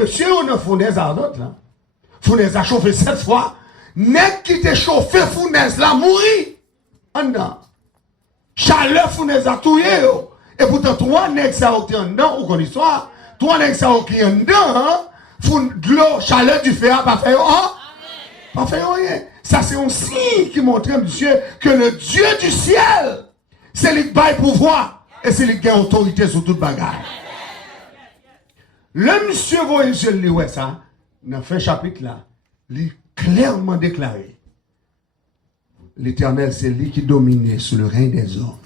monsieur, on a fournaise à l'autre, là. Fournaise a chauffé 7 fois. Nèg qui te chauffé fournaise là, mourir. En dedans. Chaleur fournaise a touye, yo. Et pourtant, 3 nègres ça ont été en dedans, ou qu'on histoire. 3 nègres ça ont été en dedans, de l'eau, chaleur du feu, pas fait, hein? Pas fait rien. Ça, c'est un signe qui montre, monsieur, que le Dieu du ciel, c'est lui qui baille pouvoir, et c'est lui qui a autorité sur toute bagarre. Le monsieur voyez, je le ouais, ça, dans ce chapitre là, il clairement déclaré. L'Éternel, c'est lui qui domine sur le règne des hommes.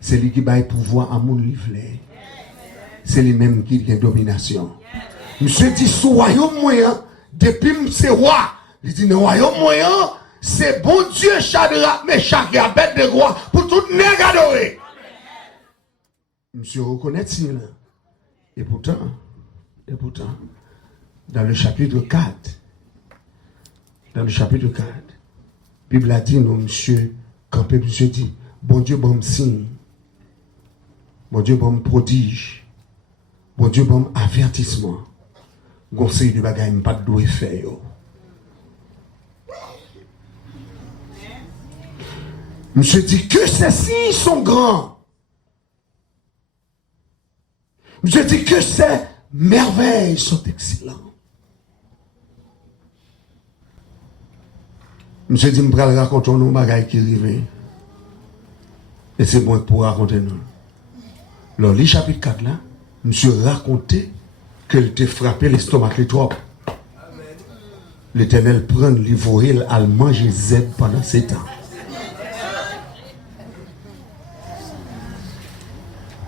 C'est lui qui baille pouvoir à mon livre. C'est lui-même qui a domination. Monsieur dit, sous royaume moyen, depuis c'est roi, il dit, le royaume moyen, c'est bon Dieu, Shadrach, Meshach et Abednego, pour tout nègre adoré. Monsieur reconnaît-il. Et pourtant, dans le chapitre 4, la Bible a dit, non, monsieur, campé, monsieur dit, bon Dieu, bon signe, bon Dieu, bon prodige, bon Dieu, bon avertissement, conseil du bagage, pas de doué faire. Monsieur dit que ces signes sont grands. Monsieur dit que ces merveilles sont excellentes. Monsieur dit, je vais raconter nos bagailles qui arrivent. Et c'est bon pour raconter nous. Alors, le chapitre 4 là, monsieur racontait qu'il t'a frappé l'estomac les trop. L'Éternel prend l'ivoire à manger Z pendant 7 ans.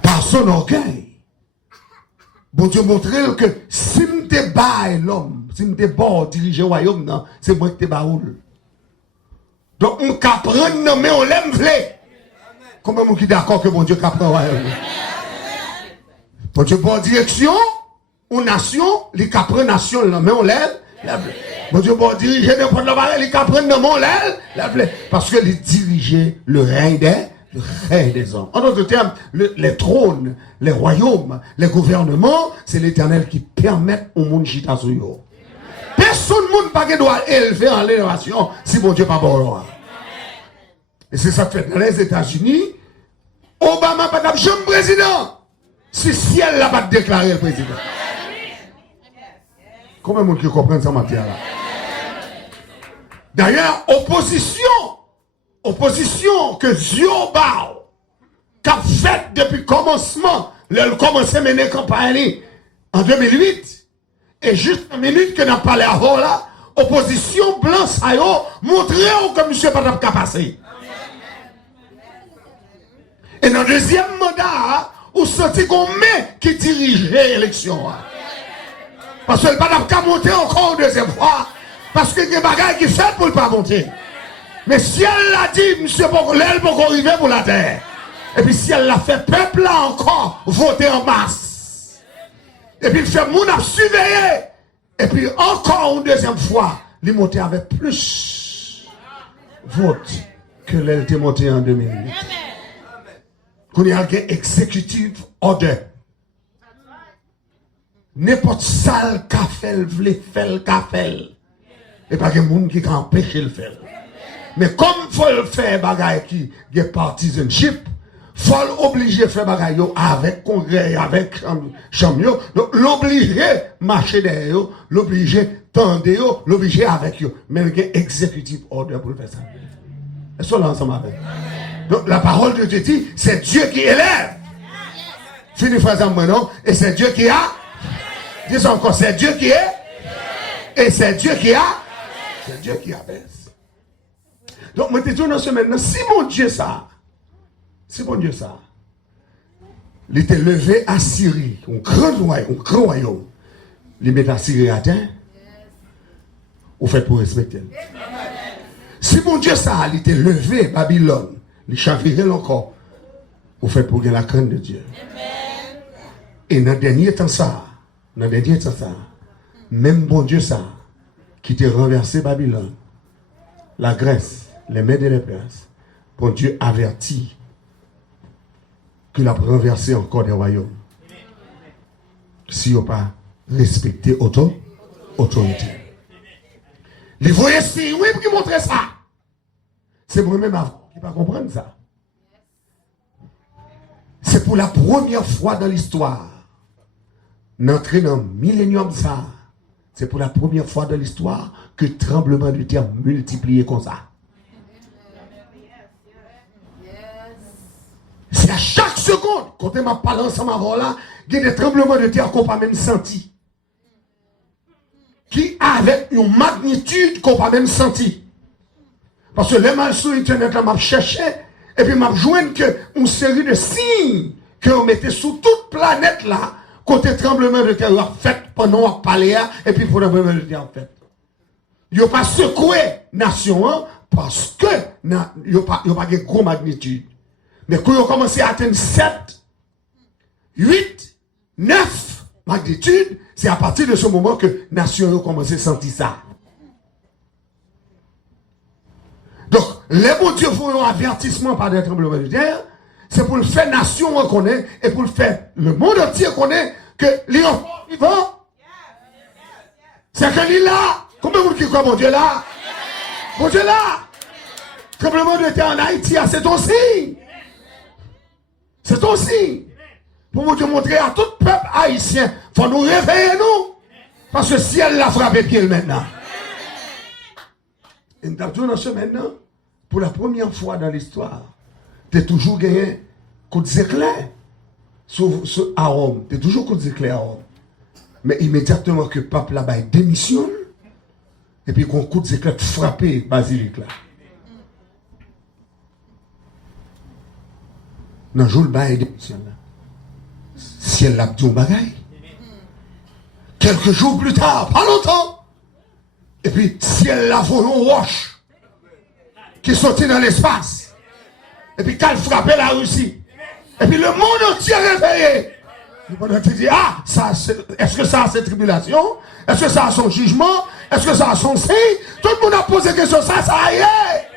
Par son orgueil. Bon Dieu montrait que si je te bats l'homme, si je te bats diriger le royaume, c'est moi qui te bats. Donc, on peut prendre, mais on l'aime. Comment on est d'accord que bon Dieu peut prendre le royaume? Bon Dieu, bonne direction, aux nations, il peut prendre la nation, mais on l'aime. Bon Dieu, bon diriger n'importe le baril, il peut prendre le monde, l'aime. Parce que il dirige le règne des hommes. En d'autres termes, les trônes, les royaumes, les gouvernements, c'est l'Éternel qui permet au monde chita sur eux. Personne ne doit élever en l'élévation si mon Dieu n'est pas bon. Et c'est ça que fait dans les États-Unis. Obama n'a pas de président. Si ciel n'a pas déclaré le président. Combien de monde qui comprend ça matière là? D'ailleurs, opposition que Zioba qu'a fait depuis le commencement, le commencé à mener campagne en 2008. Et juste une minute que nous avons parlé avant là, opposition blanc, ça y est, montrez que M. Patap a passé. Et dans le deuxième mandat, vous sentez qu'on met qui dirigeait l'élection. Parce que le Patap a monté encore une deuxième fois, parce qu'il y a des bagages qui fait pour ne pas monter. Mais si elle l'a dit, M. l'aile pour arriver pour la terre. Et puis si elle l'a fait, peuple là encore voter en masse. Et puis il fait moun a surveillé. Et puis encore une deuxième fois, il monté avec plus vote que l'aile était montée en 2008. Qu'on y a un exécutif order. N'importe salle qu'a fait le fait qu'a fait. Et pas de monde qui a empêché le faire. Mais comme il faut le faire bagaille qui est partisanship, il faut l'obliger à faire bagaille avec congrès, avec chambre, donc l'obliger à marcher derrière, l'obliger à tendre, l'obliger avec eux. Mais il y a un executive order pour le faire ça. Est-ce que l'ensemble avec? Donc la parole de Dieu dit, c'est Dieu qui élève. Fini phrase en moi non? Et c'est Dieu qui a. Dis encore, c'est Dieu qui est. Et c'est Dieu qui a. C'est Dieu qui abaisse. Donc, moi, je te dis maintenant, si mon Dieu ça, il était levé à Syrie, un grand royaume, il met à Syrie à terre, ou fait pour respecter. Si mon Dieu ça, il était levé à Babylone, il chavirait encore, ou fait pour gagner la crainte de Dieu. Et dans le dernier temps ça, même bon Dieu ça, qui t'a renversé Babylone, la Grèce, les Mèdes et les Perses, bon Dieu avertit qu'il a renversé encore des royaumes. Si on pas respecter autorité. Les voyez si oui pour montrer ça. C'est moi-même avant qui ne pas comprendre ça. C'est pour la première fois dans l'histoire. N'entrer dans le millénium ça. C'est pour la première fois dans l'histoire que le tremblement de terre multiplié comme ça. C'est à chaque seconde, quand on m'a parlé ensemble avant là, il y a des tremblements de terre qu'on n'a pas même senti. Qui avec une magnitude qu'on n'a pas même senti. Parce que les mal sur Internet, m'a cherché, et puis m'a joint une série de signes qu'on mettait sous toute planète là, côté tremblement de terre a fait pendant qu'on parlait, et puis pour le tremblement de terre fait. Il n'y a pas secoué la nation hein, parce que il n'y a pas de gros magnitude. Mais quand on commence à atteindre 7, 8, 9 magnitudes, c'est à partir de ce moment que la nation a commencé à sentir ça. Donc, les bons dieux font un avertissement par des tremblements de terre, c'est pour le faire nation reconnaître et pour le faire le monde entier reconnaître que les enfants vivants, c'est que l'île là, combien de monde qui croit mon Dieu là? Mon Dieu là! Tremblement de terre en Haïti, c'est ton signe. C'est ton signe. Pour vous montrer à tout peuple haïtien, il faut nous réveiller nous. Parce que si elle l'a frappé pied maintenant. Et nous avons dans ce maintenant, pour la première fois dans l'histoire, tu as toujours gagné coup d'éclair à Rome. Tu as toujours coup d'éclair à Rome. Mais immédiatement que le peuple là-bas démissionne, et puis qu'on coup d'éclair frappé basilique là. Dans le jour le bail démissionne là. Ciel l'a dit au bagaille. Quelques jours plus tard, pas longtemps. Et puis, ciel l'a volé une roche qui sortit dans l'espace. Et puis, quand frappait la Russie. Et puis, le monde entier réveillé. Le monde entier dit, ah, est-ce que ça a ses tribulations? Est-ce que ça a son jugement? Est-ce que ça a son signe? Tout le monde a posé question, ça y est.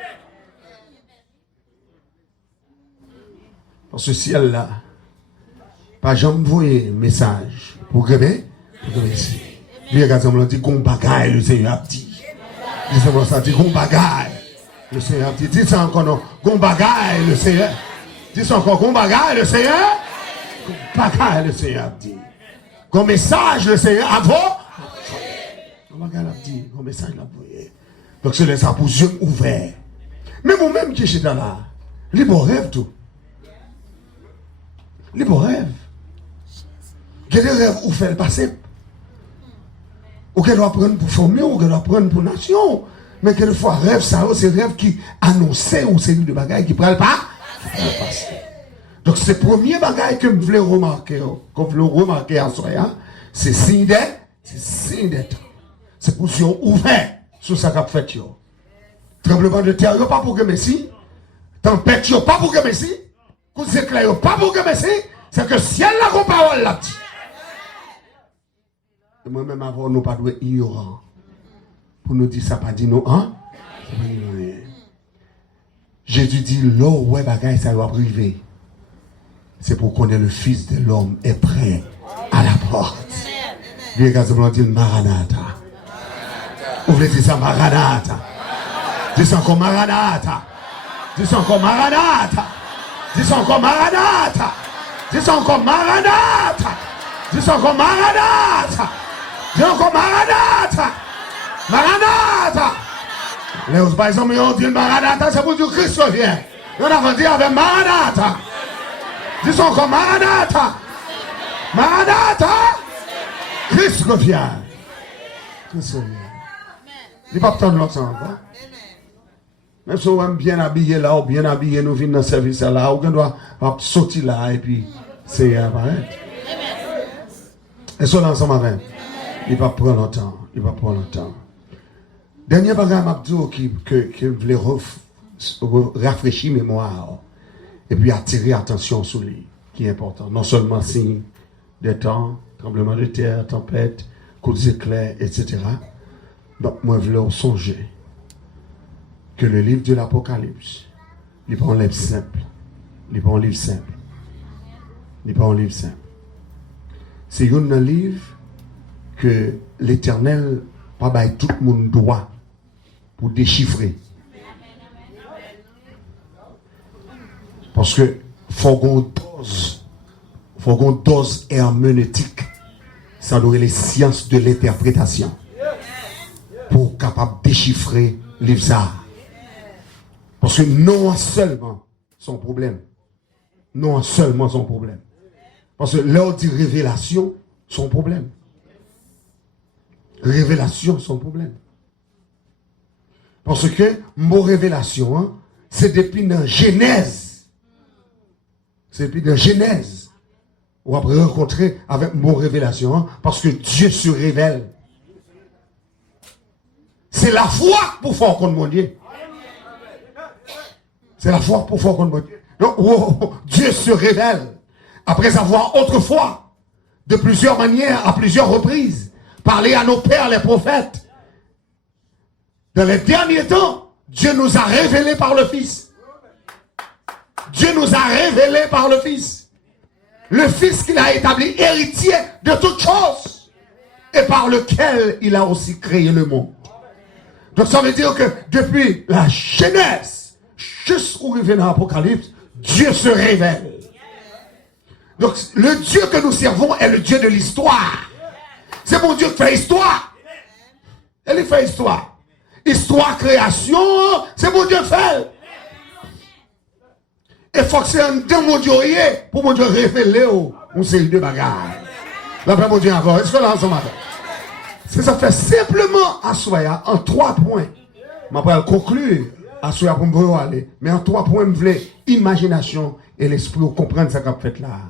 Dans ce ciel-là, pas jamais envoyé message pour Grébé. Lui, regarde, on dit qu'on bagaille, le Seigneur a dit. Il ça dit qu'on bagaille, le Seigneur a dit. Dis ça encore, non. Qu'on bagaille, le Seigneur. Dis ça encore, qu'on bagaille, le Seigneur. Qu'on bagaille, le Seigneur a dit. Qu'on message, le Seigneur a dit. Qu'on bagaille, a dit. Qu'on message, l'a envoyé. Donc, c'est ça pour yeux ouverts. Mais moi-même qui suis là, les beaux rêves, tout. Les beaux rêves. Il y a des rêves où faire le passé. Ou qu'elle doit prendre pour former, ou qu'elle doit prendre pour nation. Mais quelquefois, rêve, ça, c'est rêve qui annonçait ou c'est de bagaille qui ne prend pas. Donc, c'est le premier bagaille que je voulais remarquer, à soi, c'est signe des temps. C'est pour yeux ouverts sur ça qu'a fait. Tremblement de terre, pas pour que Messi. Tempête, pas pour que Messi. Coup d'éclair, pas pour que Messi. C'est que ciel la qu'on parole là petit. Moi-même avant nous pas doué ignorant. Pour nous dire ça pas dit nous hein? Jésus dit l'eau ouais bagaille ça doit priver. C'est pour qu'on ait le Fils de l'homme est prêt à la porte. Lui également dit Maranatha. Ouvrez ça Maranatha. Dis encore Maranatha. Dis encore Maranatha. Dis encore Maranatha. Dis encore Maranatha. Dis encore Maranatha. Dis encore Maranatha. Maranatha. Les par exemple, on dit Maranatha, c'est pour dire Christ revient. On a dit avec Maranatha. Dis encore Maranatha. Maranatha. Christ revient. Christ revient. Il n'y a pas besoin de l'autre encore. Même si on est bien habillé là, ou bien habillé, nous venons dans le service là, ou on doit sortir là, et puis c'est apparaître. Et ça, ensemble avec. Il va prendre longtemps. Il va prendre longtemps. Dernier bagage Abdou qui voulait rafraîchir mémoire et puis attirer attention sur lui, qui est important. Non seulement signe des temps, tremblement de terre, tempête, coups d'éclair, etc. Donc, moi, je voulais songer que le livre de l'Apocalypse, il n'est pas un livre simple. Il n'est pas un livre simple. Il n'est pas un livre simple. C'est un livre que l'Éternel pas bail tout le monde droit pour déchiffrer. Parce que faut qu'on dose herméneutique. Ça doit être les sciences de l'interprétation pour capable déchiffrer les ça. Parce que non seulement son problème. Non seulement son problème. Parce que l'heure dit révélation, son problème. Révélation, son problème. Parce que mot révélation, hein, c'est depuis dans Genèse. C'est depuis dans Genèse. On va rencontrer avec mot révélation, hein, parce que Dieu se révèle. C'est la foi pour faire contre mon Dieu. C'est la foi pour faire contre mon Dieu. Donc, Dieu se révèle. Après avoir autrefois, de plusieurs manières, à plusieurs reprises, parlé à nos pères, les prophètes. Dans les derniers temps, Dieu nous a révélé par le Fils. Dieu nous a révélé par le Fils. Le Fils qu'il a établi héritier de toutes choses et par lequel il a aussi créé le monde. Donc ça veut dire que depuis la Genèse jusqu'au revient dans l'Apocalypse, Dieu se révèle. Donc le Dieu que nous servons est le Dieu de l'histoire. C'est mon Dieu qui fait histoire. Il fait histoire. Histoire, création, c'est mon Dieu qui fait. Il faut que c'est un temps mon Dieu pour mon Dieu révéler une série de bagages. La paix mon Dieu encore. Est-ce que là ensemble? C'est ça fait simplement à soi en 3 points. Je vais conclure à soi pour me aller. Mais en 3 points, je voulais imagination et l'esprit pour comprendre ce qu'on fait là.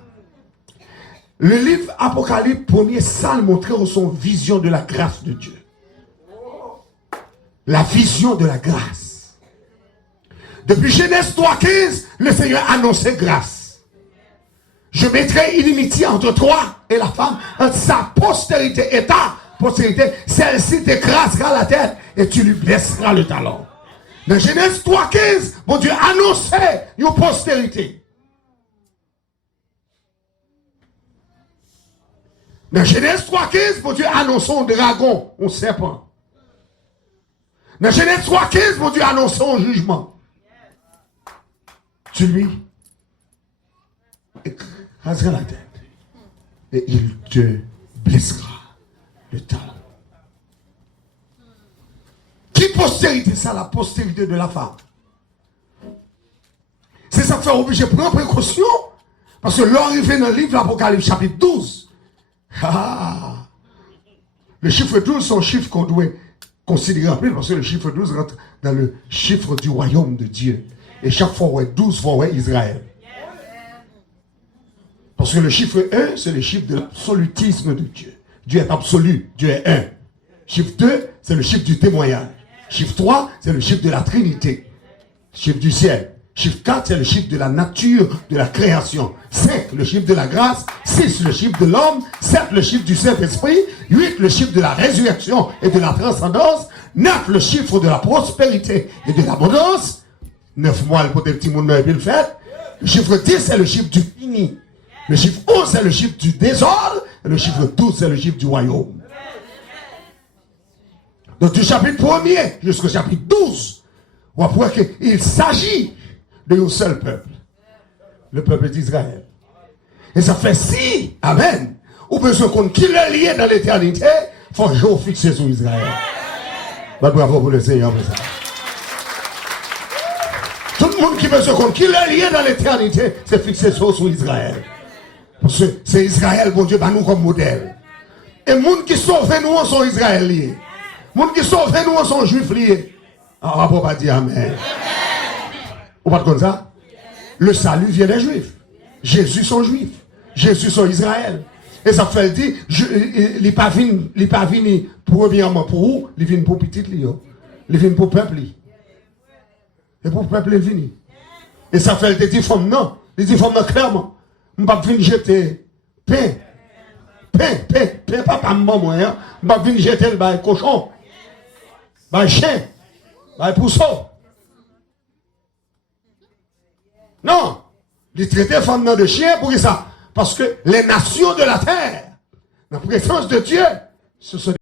Le livre Apocalypse, premier salle montrait son vision de la grâce de Dieu. La vision de la grâce. Depuis Genèse 3,15, le Seigneur annonçait grâce. Je mettrai inimitié entre toi et la femme, entre sa postérité et ta postérité. Celle-ci t'écrasera la tête et tu lui blesseras le talon. Dans Genèse 3,15, mon Dieu annonçait une postérité. Dans Genèse 3,15, mon Dieu annonçait un dragon, un serpent. Dans Genèse 3,15, mon Dieu annonçait un jugement. Tu lui écraseras la tête et il te blessera le talon. Qui postérité ça? La postérité de la femme. C'est ça qui fait obligé de prendre précaution. Parce que l'arrivée dans le livre l'Apocalypse chapitre 12. Le chiffre 12, c'est un chiffre qu'on doit considérer en plus, parce que le chiffre 12 rentre dans le chiffre du royaume de Dieu. Et chaque fois, ouais, 12 fois, ouais, Israël. Parce que le chiffre 1, c'est le chiffre de l'absolutisme de Dieu. Dieu est absolu, Dieu est un. Chiffre 2, c'est le chiffre du témoignage. Chiffre 3, c'est le chiffre de la Trinité. Chiffre du ciel. Chiffre 4, c'est le chiffre de la nature, de la création. 5, le chiffre de la grâce. 6, le chiffre de l'homme. 7, le chiffre du Saint-Esprit. 8, le chiffre de la résurrection et de la transcendance. 9, le chiffre de la prospérité et de l'abondance. 9 mois pour des petits monde et puis le fait. Le chiffre 10, c'est le chiffre du fini. Le chiffre 11, c'est le chiffre du désordre. Et le chiffre 12, c'est le chiffre du royaume. Donc du chapitre 1er jusqu'au chapitre 12, on voit qu'il s'agit d'un seul peuple. Le peuple d'Israël. Et ça fait si, amen, ou besoin qu'on qui le lié dans l'éternité, il faut toujours fixer sur Israël. Bravo pour le Seigneur. Tout le monde qui veut se compte qui le lié dans l'éternité, c'est fixé sur Israël. Parce que c'est Israël, bon Dieu, nous comme modèle. Et les gens qui sauvent nous sont Israël liés. Les gens qui sauvent nous sont juifs liés. Ah, on ne peut pas dire amen. On va comme ça. Le salut vient des juifs. Jésus sont juifs. Jésus sont Israël. Et ça fait dire, il n'est pas venu premièrement pour vous, il vient pour petit Lio. Il vient pour peuple. Et pour peuple, il vient. Et ça fait dire, femme non. Il dit, femme clairement. Je ne vais pas venir jeter pain, papa, maman, hein. Je ne vais pas venir jeter le cochon, le chien, le pousseau. Non, il traite femme de chien pour ça. Parce que les nations de la terre, la présence de Dieu, Ce sont